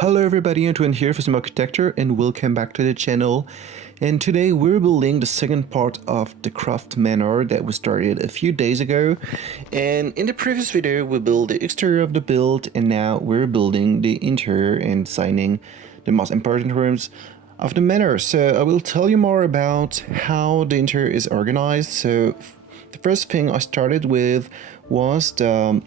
Hello everybody, Antoine here for Simarchitecture and welcome back to the channel. And today we're building the second part of the Croft Manor that we started a few days ago. And in the previous video we built the exterior of the build, and now we're building the interior and designing the most important rooms of the manor. So I will tell you more about how the interior is organized. So the first thing I started with was the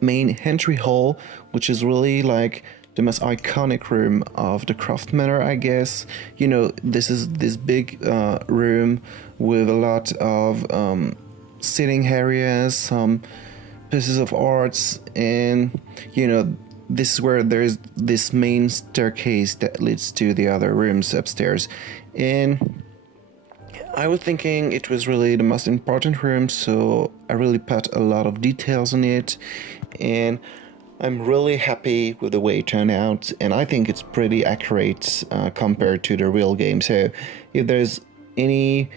main entry hall, which is really like the most iconic room of the Croft Manor, I guess. You know, this is this big room with a lot of sitting areas, some pieces of arts, and you know, this is where there's this main staircase that leads to the other rooms upstairs. And I was thinking it was really the most important room, so I really put a lot of details on it, and I'm really happy with the way it turned out, and I think it's pretty accurate compared to the real game. So if there's any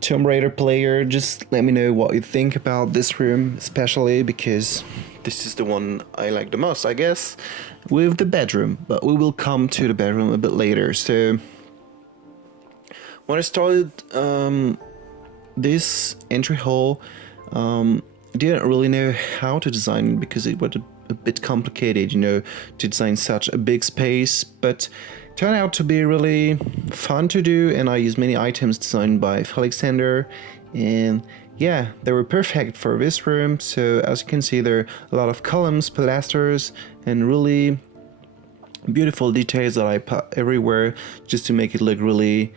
Tomb Raider player, just let me know what you think about this room, especially because this is the one I like the most, I guess, with the bedroom, but we will come to the bedroom a bit later. So when I started this entry hall, I didn't really know how to design it because it was a bit complicated, you know, to design such a big space, but it turned out to be really fun to do, and I used many items designed by Alexander, and yeah, they were perfect for this room. So as you can see, there are a lot of columns, pilasters, and really beautiful details that I put everywhere just to make it look really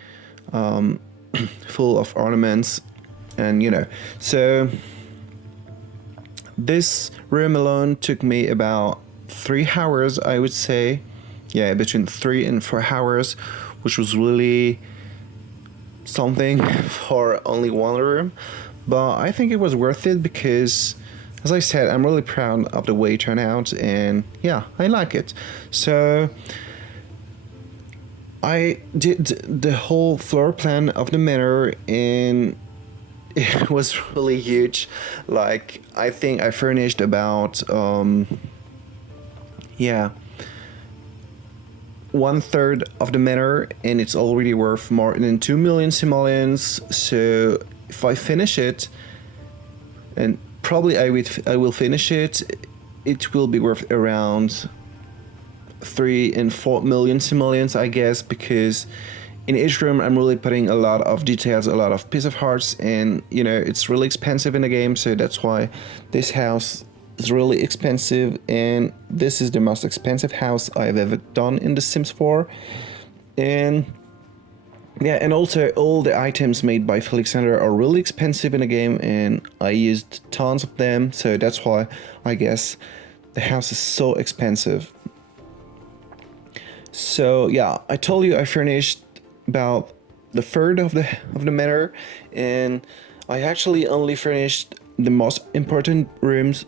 full of ornaments. And you know, so this room alone took me about 3 hours, I would say. Yeah, between 3 and 4 hours, which was really something for only one room. But I think it was worth it because, as I said, I'm really proud of the way it turned out, and yeah, I like it. So I did the whole floor plan of the manor, and it was really huge. Like, I think I furnished about yeah, 1/3 of the manor, and it's already worth more than 2 million simoleons. So if I finish it, and probably I will finish it, it will be worth around 3 and 4 million simoleons, I guess, because in each room I'm really putting a lot of details, a lot of piece of hearts, and you know, it's really expensive in the game, so that's why this house is really expensive, and this is the most expensive house I've ever done in The Sims 4. And yeah, and also all the items made by Alexander are really expensive in the game, and I used tons of them, so that's why I guess the house is so expensive. So yeah, I told you I furnished about the third of the manor, and I actually only furnished the most important rooms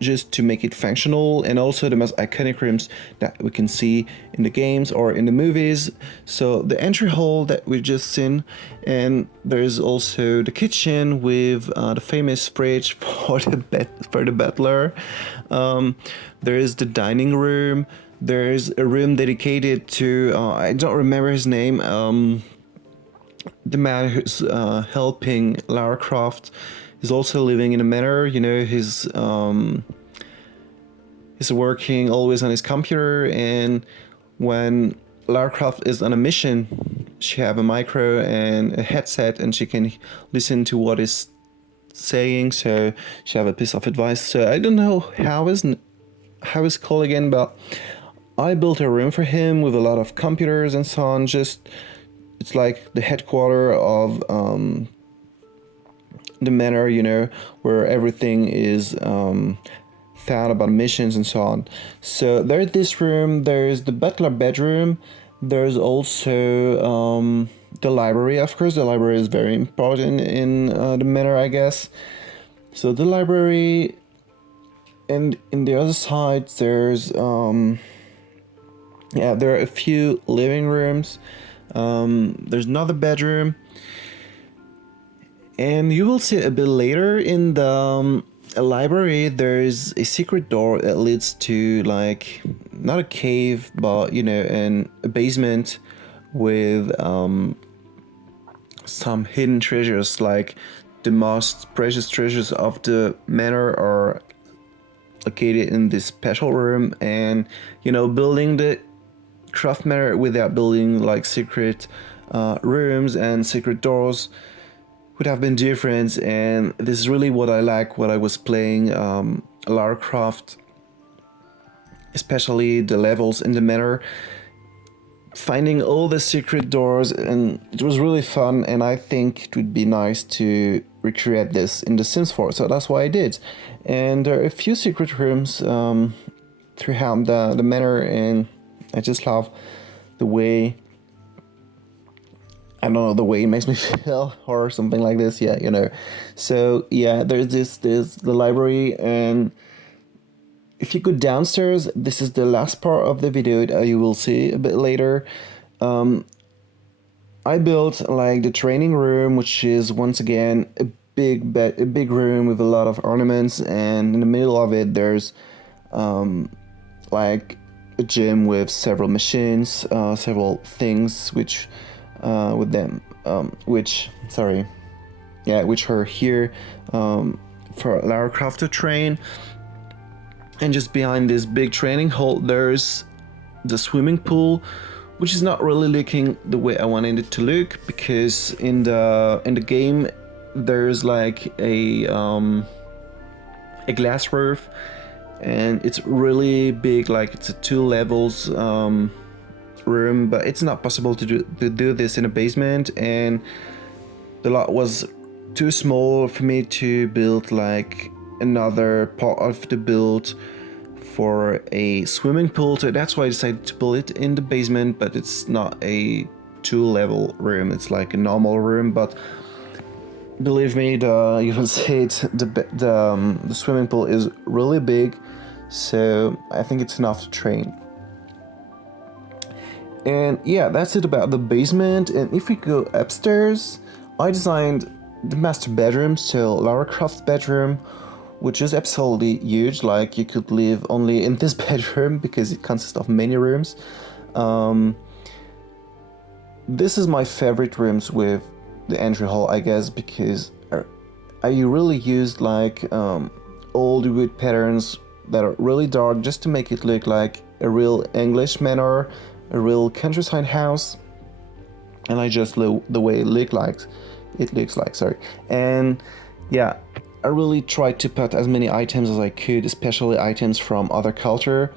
just to make it functional, and also the most iconic rooms that we can see in the games or in the movies. So the entry hall that we just seen, and there's also the kitchen with the famous fridge for the butler. There is the dining room. There's a room dedicated to I don't remember his name, the man who's helping Lara Croft is also living in a manor. You know, he's working always on his computer, and when Lara Croft is on a mission, she have a micro and a headset, and she can listen to what is saying, so she have a piece of advice. So I don't know how is called again, but I built a room for him with a lot of computers and so on. Just, it's like the headquarters of the manor, you know, where everything is thought about missions and so on. So there's this room, there's the butler bedroom, there's also the library. Of course, the library is very important in the manor, I guess. So the library, and in the other side there's yeah, there are a few living rooms. There's another bedroom, and you will see a bit later in the library there's a secret door that leads to like not a cave, but a basement with some hidden treasures. Like the most precious treasures of the manor are located in this special room, and building the Croft Manor without building like secret rooms and secret doors would have been different. And this is really what I like, what I was playing Lara Croft, especially the levels in the manor, finding all the secret doors, and it was really fun. And I think it would be nice to recreate this in the Sims 4, so that's why I did. And there are a few secret rooms throughout the manor, and I just love the way, I don't know, the way it makes me feel or something like this. Yeah. So yeah, there's the library, and if you go downstairs, this is the last part of the video that you will see a bit later. I built like the training room, which is once again a big room with a lot of ornaments, and in the middle of it there's like a gym with several machines, several things which with them which are here for Lara Croft to train. And just behind this big training hall there's the swimming pool, which is not really looking the way I wanted it to look, because in the game there's like a glass roof, and it's really big, like it's a 2 levels room, but it's not possible to do this in a basement, and the lot was too small for me to build like another part of the build for a swimming pool. So that's why I decided to build it in the basement, but it's not a 2-level room, it's like a normal room. But believe me, you will see it, the swimming pool is really big, so I think it's enough to train. And yeah, that's it about the basement. And if we go upstairs, I designed the master bedroom, so Lara Croft's bedroom, which is absolutely huge. Like you could live only in this bedroom because it consists of many rooms. This is my favorite rooms with the entry hall, I guess, because I really used like old wood patterns that are really dark just to make it look like a real English manor, a real countryside house. And I just love the way it looks like, sorry. And yeah, I really tried to put as many items as I could, especially items from other culture,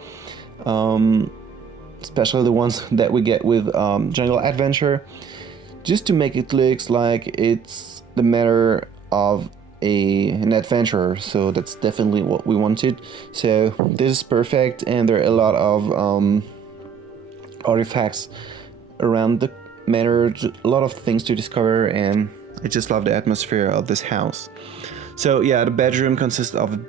especially the ones that we get with Jungle Adventure, just to make it look like it's the matter of an adventurer. So that's definitely what we wanted. So this is perfect, and there are a lot of artifacts around the manor, a lot of things to discover, and I just love the atmosphere of this house. So yeah, the bedroom consists of a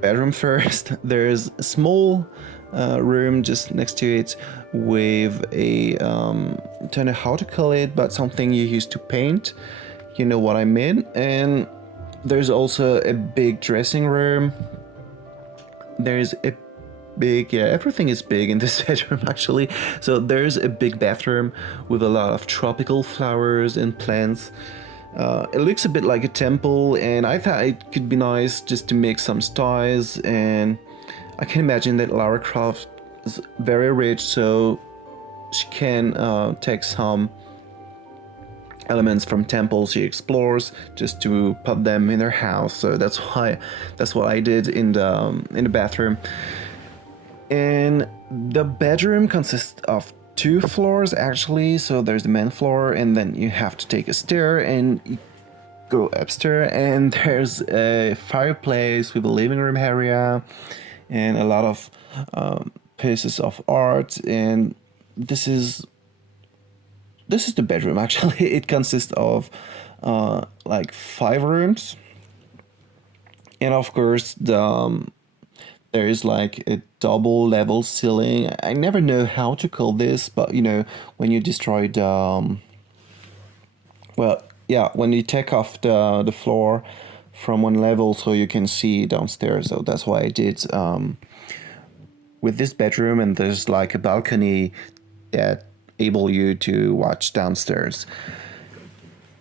bedroom first. There's a small room just next to it with a I don't know how to call it, but something you use to paint, you know what I mean. And there's also a big dressing room. There's a big, yeah, everything is big in this bedroom actually. So there's a big bathroom with a lot of tropical flowers and plants. It looks a bit like a temple, and I thought it could be nice just to make some styles. And I can imagine that Lara Croft is very rich, so she can take some elements from temples she explores just to put them in her house. So that's what I did in the bathroom. And the bedroom consists of 2 floors actually. So there's the main floor, and then you have to take a stair and you go upstairs, and there's a fireplace with a living room area and a lot of pieces of art. And this is the bedroom actually. It consists of like 5 rooms, and of course there is like a double level ceiling. I never know how to call this, but you know, when you destroy the when you take off the floor from one level so you can see downstairs. So that's why I did with this bedroom, and there's like a balcony that able you to watch downstairs.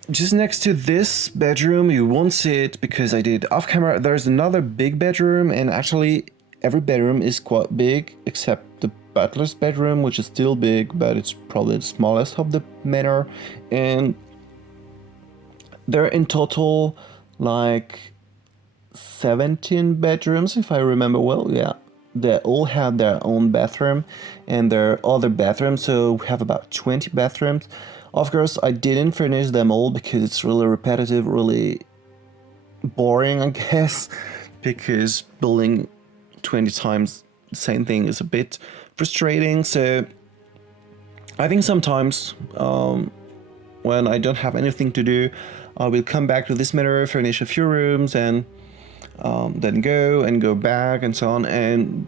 Just next to this bedroom, you won't see it because I did off camera, there's another big bedroom, and actually every bedroom is quite big except the butler's bedroom, which is still big, but it's probably the smallest of the manor. And there are in total like 17 bedrooms, if I remember well. Yeah, they all have their own bathroom and their other bathrooms, so we have about 20 bathrooms. Of course, I didn't furnish them all because it's really repetitive, really boring, I guess, because building 20 times the same thing is a bit frustrating. So I think sometimes when I don't have anything to do, I will come back to this manor, furnish a few rooms, and then go back and so on. And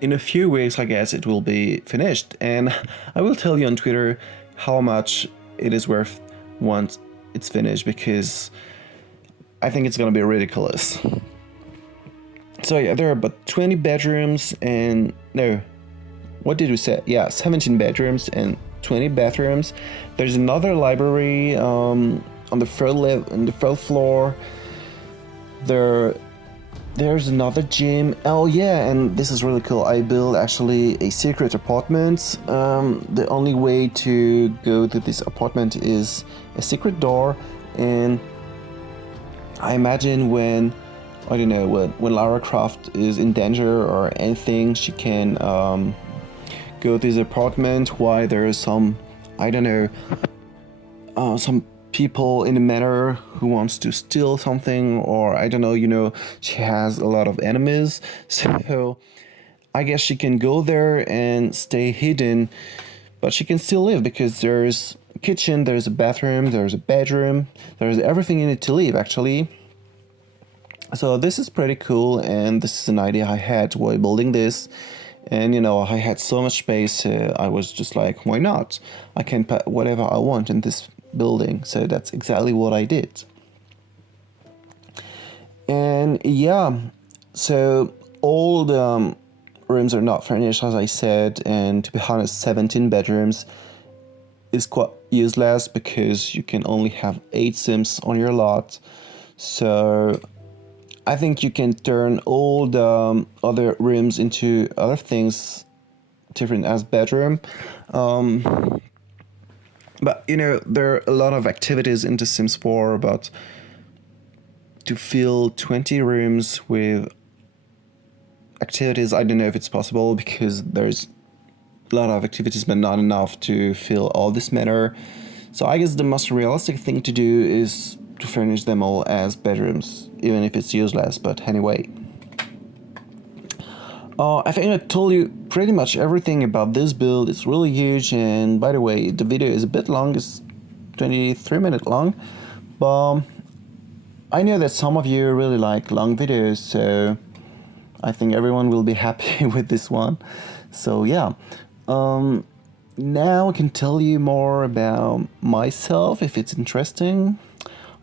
in a few weeks, I guess it will be finished. And I will tell you on Twitter how much it is worth once it's finished, because I think it's gonna be ridiculous. So yeah, there are about 20 bedrooms and no, what did we say? Yeah, 17 bedrooms and 20 bathrooms. There's another library on the third floor. There's another gym. Oh yeah, and this is really cool. I built actually a secret apartment. The only way to go to this apartment is a secret door, and I imagine when, I don't know, when Lara Croft is in danger or anything, she can go to this apartment while there is some, I don't know, some people in the manor who wants to steal something, or I don't know, she has a lot of enemies, so I guess she can go there and stay hidden, but she can still live because there's a kitchen, there's a bathroom, there's a bedroom, there's everything you need to live actually. So this is pretty cool, and this is an idea I had while building this. And I had so much space, I was just like, why not? I can put whatever I want in this building. So that's exactly what I did. And yeah, so all the rooms are not furnished, as I said, and to be honest, 17 bedrooms is quite useless because you can only have 8 Sims on your lot. So I think you can turn all the other rooms into other things different as bedroom. But there are a lot of activities in The Sims 4, but to fill 20 rooms with activities, I don't know if it's possible because there's a lot of activities but not enough to fill all this manor. So I guess the most realistic thing to do is to furnish them all as bedrooms, even if it's useless, but anyway. I think I told you pretty much everything about this build. It's really huge, and by the way, the video is a bit long, it's 23 minutes long, but I know that some of you really like long videos, so I think everyone will be happy with this one. So yeah, now I can tell you more about myself if it's interesting.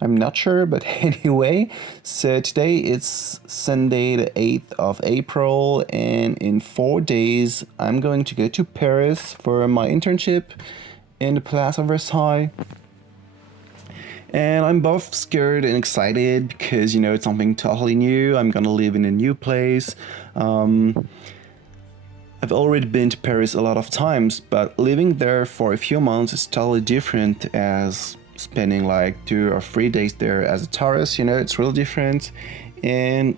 I'm not sure, but anyway, so today it's Sunday the 8th of April, and in 4 days I'm going to go to Paris for my internship in the Place of Versailles. And I'm both scared and excited because, it's something totally new. I'm gonna live in a new place. I've already been to Paris a lot of times, but living there for a few months is totally different as spending like 2 or 3 days there as a tourist. It's really different. And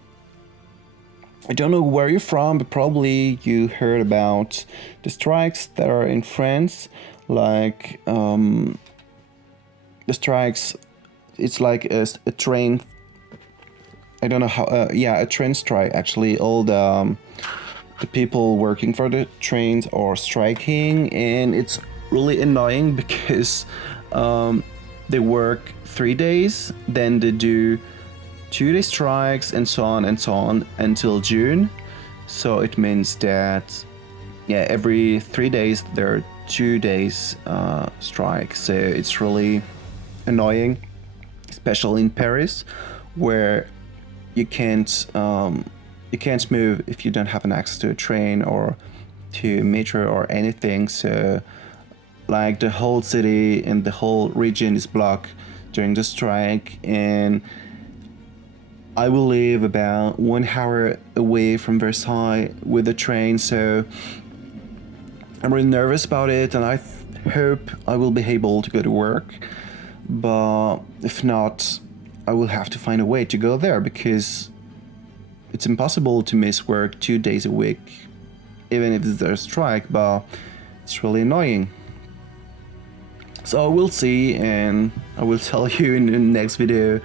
I don't know where you're from, but probably you heard about the strikes that are in France. Like the strikes, it's like a train, I don't know how, a train strike actually. All the people working for the trains are striking, and it's really annoying because they work 3 days, then they do 2-day strikes, and so on until June. So it means that every 3 days there are 2 days strike. So it's really annoying, especially in Paris, where you can't you can't move if you don't have an access to a train or to metro or anything. So like the whole city and the whole region is blocked during the strike, and I will live about 1 hour away from Versailles with the train. So I'm really nervous about it, and I hope I will be able to go to work. But if not, I will have to find a way to go there, because it's impossible to miss work 2 days a week, even if there's a strike, but it's really annoying. So we'll see, and I will tell you in the next video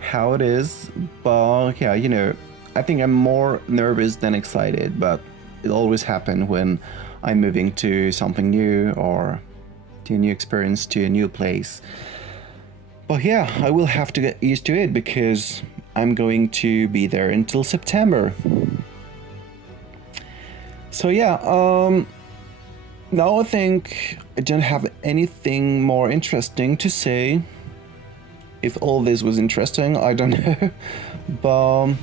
how it is. But yeah, you know, I think I'm more nervous than excited, but it always happens when I'm moving to something new or to a new experience, to a new place. But yeah, I will have to get used to it, because I'm going to be there until September. So yeah, now I think I don't have anything more interesting to say. If all this was interesting, I don't know. But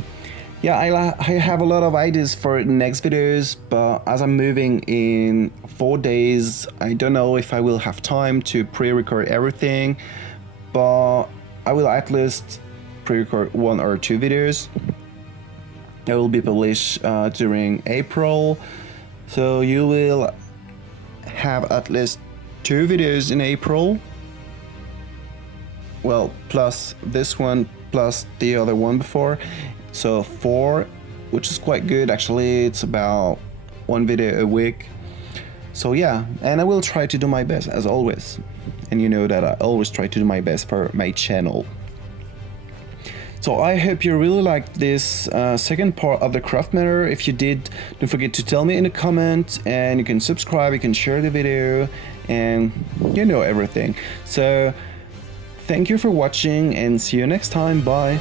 yeah, I have a lot of ideas for next videos, but as I'm moving in 4 days, I don't know if I will have time to pre-record everything, but I will at least pre-record 1 or 2 videos. They will be published during April, so you will have at least 2 videos in April. Well, plus this one, plus the other one before. So 4, which is quite good actually. It's about 1 video a week. So yeah, and I will try to do my best as always. And you know that I always try to do my best for my channel. So I hope you really liked this second part of the Croft Manor. If you did, don't forget to tell me in the comments, and you can subscribe, you can share the video, and you know everything. So thank you for watching, and see you next time. Bye.